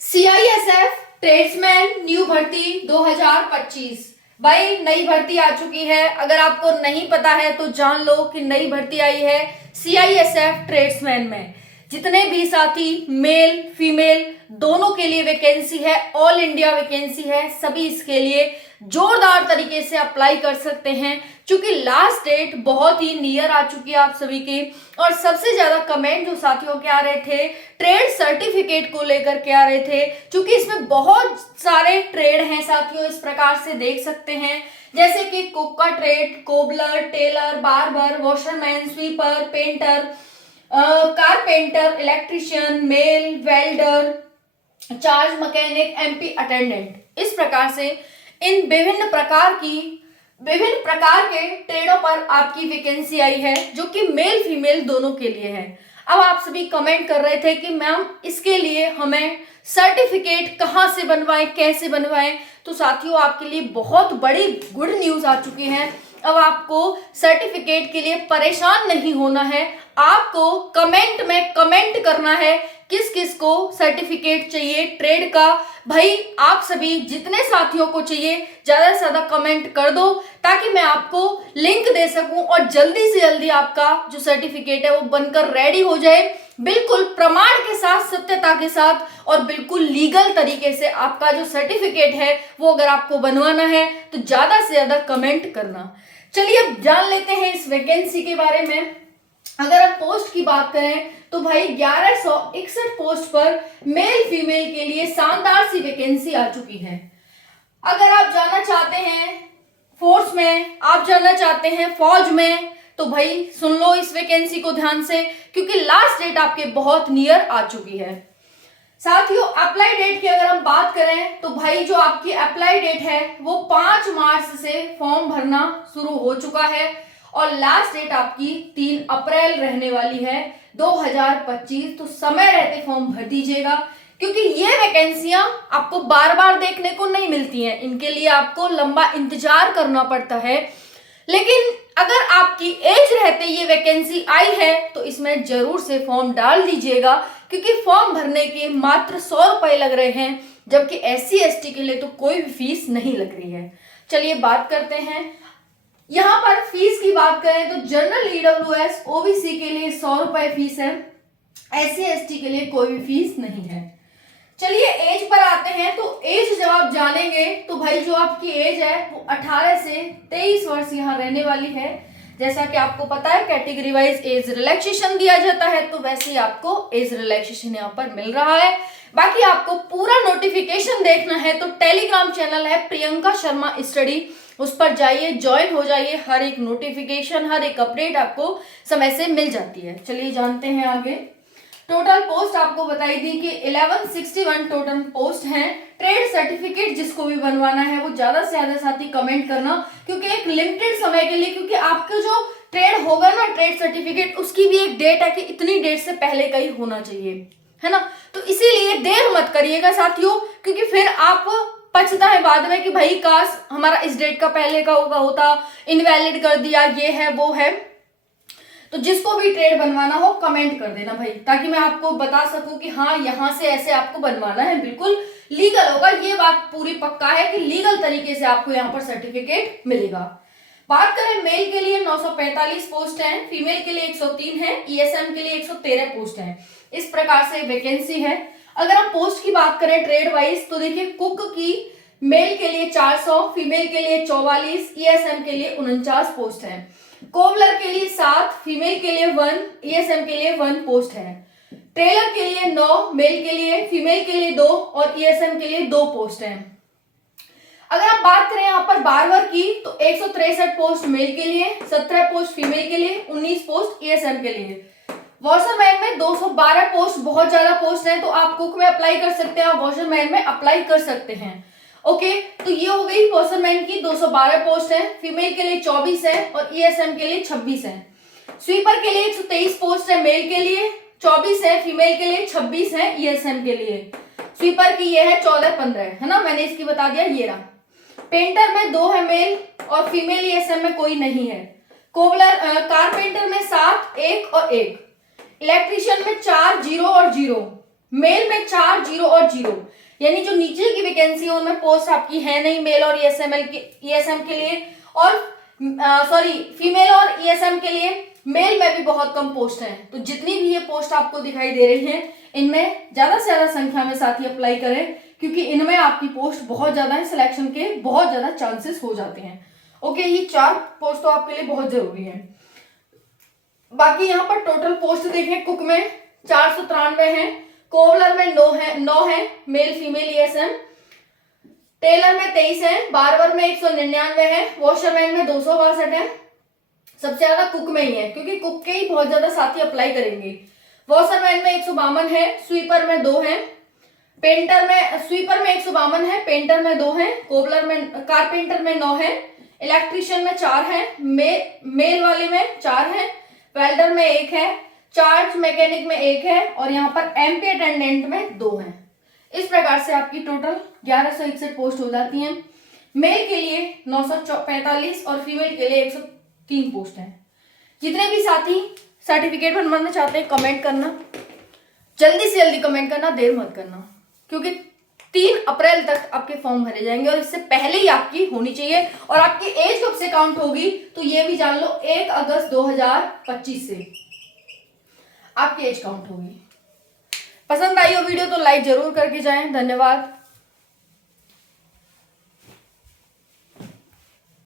CISF tradesman new भर्ती 2025। भाई नई भर्ती आ चुकी है। अगर आपको नहीं पता है तो जान लो कि नई भर्ती आई है CISF ट्रेड्समैन में। जितने भी साथी मेल फीमेल दोनों के लिए वैकेंसी है, ऑल इंडिया वैकेंसी है। सभी इसके लिए जोरदार तरीके से अप्लाई कर सकते हैं क्योंकि लास्ट डेट बहुत ही नियर आ चुकी है आप सभी की। और सबसे ज्यादा कमेंट जो साथियों के आ रहे थे ट्रेड सर्टिफिकेट को लेकर के आ रहे थे, क्योंकि इसमें बहुत सारे ट्रेड हैं साथियों। इस प्रकार से देख सकते हैं जैसे कि कुक का trade, cobbler, tailor, barber, washerman, sweeper, painter, carpenter, electrician, मेल, welder, charge mechanic, MP attendant. इस प्रकार से इन विभिन्न प्रकार के ट्रेडों पर आपकी वैकेंसी आई है जो कि मेल फीमेल दोनों के लिए है। अब आप सभी कमेंट कर रहे थे कि मैम इसके लिए हमें सर्टिफिकेट कहाँ से बनवाएं, कैसे बनवाएं। तो साथियों आपके लिए बहुत बड़ी गुड न्यूज आ चुकी है। अब आपको सर्टिफिकेट के लिए परेशान नहीं होना है। आपको कमेंट में कमेंट करना है किस किस को सर्टिफिकेट चाहिए ट्रेड का। भाई आप सभी जितने साथियों को चाहिए ज्यादा से ज्यादा कमेंट कर दो ताकि मैं आपको लिंक दे सकूं और जल्दी से जल्दी आपका जो सर्टिफिकेट है वो बनकर रेडी हो जाए, बिल्कुल प्रमाण के साथ, सत्यता के साथ और बिल्कुल लीगल तरीके से। आपका जो सर्टिफिकेट है वो अगर आपको बनवाना है तो ज्यादा से ज्यादा कमेंट करना। चलिए अब जान लेते हैं इस वैकेंसी के बारे में। अगर हम पोस्ट की बात करें तो भाई 1161 पोस्ट पर मेल फीमेल के लिए शानदार सी वैकेंसी आ चुकी है। अगर आप जाना चाहते हैं फोर्स में, आप जाना चाहते हैं फौज में, तो भाई सुन लो इस वैकेंसी को ध्यान से क्योंकि लास्ट डेट आपके बहुत नियर आ चुकी है। साथियों अप्लाई डेट की अगर हम बात करें तो भाई जो आपकी अप्लाई डेट है वो 5 मार्च से फॉर्म भरना शुरू हो चुका है और लास्ट डेट आपकी 3 अप्रैल रहने वाली है 2025। तो समय रहते फॉर्म भर दीजिएगा क्योंकि ये वैकेंसियां आपको बार बार देखने को नहीं मिलती हैं। इनके लिए आपको लंबा इंतजार करना पड़ता है। लेकिन अगर आपकी एज रहते ये वैकेंसी आई है तो इसमें जरूर से फॉर्म डाल दीजिएगा क्योंकि फॉर्म भरने के मात्र 100 रुपए लग रहे हैं, जबकि SC ST के लिए तो कोई भी फीस नहीं लग रही है। चलिए बात करते हैं। यहाँ पर फीस की बात करें तो जनरल EWS OBC के लिए 100 रुपए फीस है, SC ST के लिए कोई भी फीस नहीं है। चलिए एज पर आते हैं। तो एज जब आप जानेंगे तो भाई जो आपकी एज है वो 18 से 23 वर्ष यहाँ रहने वाली है। जैसा कि आपको पता है कैटेगरी वाइज एज रिलैक्सेशन दिया जाता है, तो वैसे ही आपको एज रिलैक्सेशन यहाँ पर मिल रहा है। बाकी आपको पूरा नोटिफिकेशन देखना है तो टेलीग्राम चैनल है प्रियंका शर्मा स्टडी, उस पर जाइए, ज्वाइन हो जाइए। हर एक नोटिफिकेशन, हर एक अपडेट आपको समय से मिल जाती है। चलिए जानते हैं आगे। टोटल पोस्ट आपको बताई दी कि 1161 टोटल पोस्ट हैं। ट्रेड सर्टिफिकेट जिसको भी बनवाना है वो ज्यादा से ज्यादा साथी कमेंट करना क्योंकि एक लिमिटेड समय के लिए, क्योंकि आपका जो ट्रेड होगा ना ट्रेड सर्टिफिकेट उसकी भी एक डेट है कि इतनी डेट से पहले का ही होना चाहिए, है ना। तो इसीलिए देर मत करिएगा साथियों, क्योंकि फिर आप पछता है बाद में कि भाई काश हमारा इस डेट का पहले का होता, इनवैलिड कर दिया, ये है वो है। तो जिसको भी ट्रेड बनवाना हो कमेंट कर देना भाई, ताकि मैं आपको बता सकूं कि हाँ यहाँ से ऐसे आपको बनवाना है, बिल्कुल लीगल होगा। ये बात पूरी पक्का है कि लीगल तरीके से आपको यहाँ पर सर्टिफिकेट मिलेगा। बात करें मेल के लिए 945 पोस्ट है, फीमेल के लिए 103 है, ESM के लिए 113 पोस्ट है। इस प्रकार से वैकेंसी है। अगर हम पोस्ट की बात करें ट्रेड वाइज तो देखिए कुक की मेल के लिए 400, फीमेल के लिए 44, ESM के लिए 49 पोस्ट है। कोबलर के लिए 7, फीमेल के लिए 1, ESM के लिए 1 पोस्ट है। टेलर के लिए 9, मेल के लिए, फीमेल के लिए 2 और ESM के लिए 2 पोस्ट है। अगर आप बात करें यहाँ पर बार्बर की तो 163 पोस्ट मेल के लिए, 17 पोस्ट फीमेल के लिए, 19 पोस्ट ESM के लिए। वॉशरमैन में 212 पोस्ट, बहुत ज्यादा पोस्ट है, तो आप कुक में अप्लाई कर सकते हैं, आप वॉशरमैन में अप्लाई कर सकते हैं। ओके तो ये हो गई वॉशरमैन की 212 पोस्ट है, फीमेल के लिए 24 है और ESM के लिए 26 है। स्वीपर के लिए 123 पोस्ट है, मेल के लिए 24 है, फीमेल के लिए 26 है, ESM के लिए। स्वीपर की ये है 14-15 है ना, मैंने इसकी बता दिया ये रहा। पेंटर में 2 है मेल और फीमेल ESM में कोई नहीं है। कोबलर कारपेंटर में 7, 1 और 1। इलेक्ट्रीशियन में 4, 0 और 0। मेल में 4 0 और 0, यानी जो नीचे की वैकेंसी है उनमें पोस्ट आपकी है नहीं मेल और ईएसएम के लिए, और सॉरी फीमेल और ईएसएम के लिए मेल में भी बहुत कम पोस्ट हैं। तो जितनी भी ये पोस्ट आपको दिखाई दे रही हैं इनमें ज्यादा से ज्यादा संख्या में साथी अप्लाई करें, क्योंकि इनमें आपकी पोस्ट बहुत ज्यादा है, सिलेक्शन के बहुत ज्यादा चांसेस हो जाते हैं। ओके, ये 4 पोस्ट तो आपके लिए बहुत जरूरी है। बाकी यहाँ पर टोटल पोस्ट देखें, कुक में 493 है, कोबलर में 9 है मेल फीमेल ईएसएम, टेलर में 23 है, बार्बर में 199 है, वॉशरमैन में 262 है। सबसे ज्यादा कुक में ही है, क्योंकि कुक के ही बहुत ज्यादा साथी अप्लाई करेंगे। वॉशरमैन में 152 है, स्वीपर में 2 है, स्वीपर में 152 है, पेंटर में 2 है, कोबलर में कारपेंटर में 9 है, इलेक्ट्रीशियन में 4 है, मेल वाले में 4 है, वेल्डर में 1 है, चार्ज मैकेनिक में 1 है, और यहाँ पर एमपी अटेंडेंट में 2 है। इस प्रकार से आपकी टोटल 1161 पोस्ट हो जाती हैं। मेल के लिए 945 और फीमेल के लिए 103 पोस्ट हैं। जितने भी साथी सर्टिफिकेट बनवाना चाहते हैं कमेंट करना, जल्दी से जल्दी कमेंट करना, देर मत करना, क्योंकि 3 अप्रैल तक आपके फॉर्म भरे जाएंगे और इससे पहले ही आपकी होनी चाहिए। और आपकी एज कब से काउंट होगी तो ये भी जान लो, 1 अगस्त 2025 से आपकी एज काउंट होगी। पसंद आई हो वीडियो तो लाइक जरूर करके जाएं। धन्यवाद।